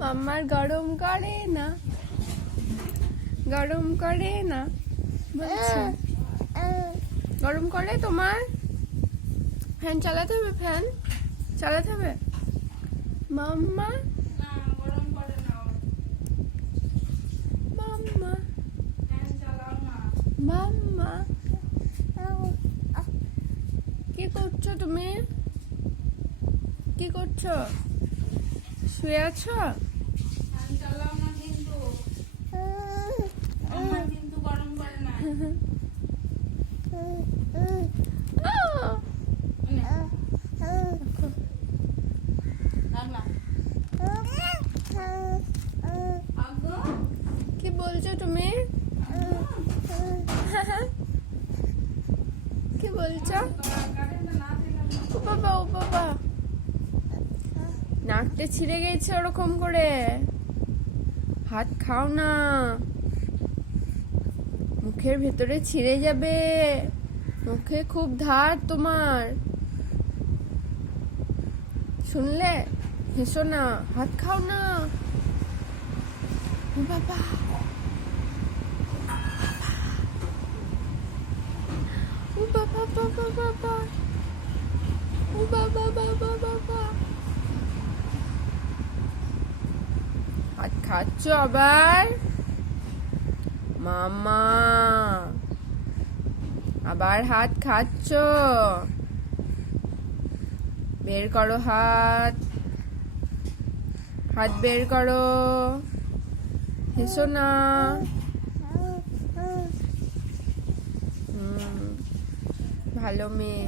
মাম্মার গরম করে না, গরম করে না বলছে। গরম করে তোমার? ফ্যান চালাতে হবে, ফ্যান চালাতে হবে। মাম্মা মাম্মা মাম্মা কি করছো তুমি? কি করছো? শুয়ে আছো? কি বলছো তুমি? কি বলছো? ও বাবা, ও বাবা, নাকটা ছিঁড়ে গেছে ওরকম করে। হাত খাও না, মুখের ভেতরে ছিঁড়ে যাবে। মুখে খুব ধার তোমার, শুনলে? হেসো না, হাত খাও না। ও বাবা, ও বাবা বাবা বাবা, ও বাবা বাবা বাবা। হাত খাচ্ছ আবার? মামা আবার হাত খাচ্ছ? বের করো হাত, হাত বের করো। হেসো না। ভালো মেয়ে।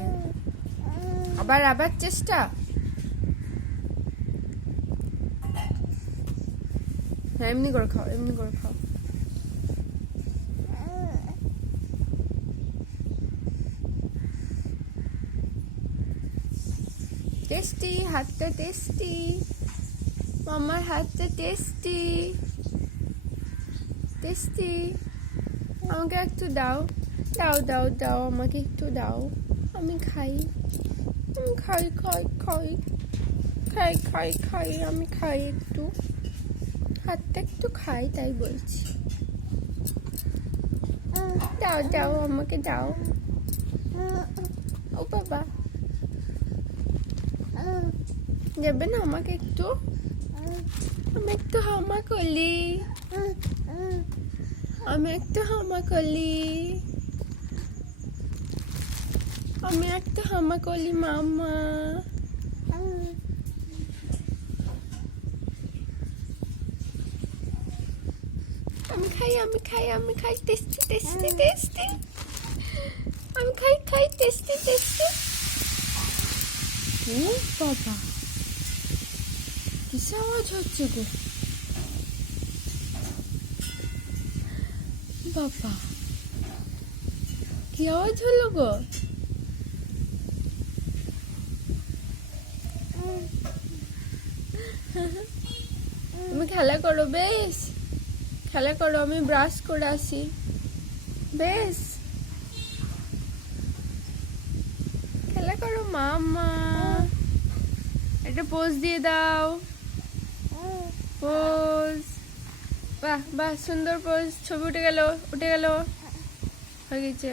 আবার আবার চেষ্টা। হ্যাঁ, এমনি করে খাও, এমনি করে খাও। টেস্টি, হাতটা টেস্টি। মামার হাতটা টেস্টি টেস্টি। আমাকে একটু দাও, দাও দাও দাও, আমাকে একটু দাও। আমি খাই, আমি খাই খাই খাই খাই খাই খাই, আমি খাই একটু। হাতটা একটু খাই, তাই বলছি। দাও দাও, আমাকে দাও। ও বাবা, যাবে না আমাকে একটু? আমি একটু হামা করলি, আমি একটু হামা করলি, আমি একটা হামা করলি মামা। আমি খাই, আমি খাই, আমি খাই, টেস্টি টেস্টি টেস্টি। আমি খাই খাই, টেস্টি টেস্টি। ও বাবা, কিসে আওয়াজ হচ্ছে গো? বাবা, কি আওয়াজ হলো গো? তুমি খেলা করো, বেশ খেলা করো। আমি ব্রাশ করে আসি, বেশ খেলা করো মামা। একটা পোজ দিয়ে দাও, পোজ। বাহ বাহ, সুন্দর পোজ। ছবি উঠে গেল, উঠে গেল, হয়ে গেছে।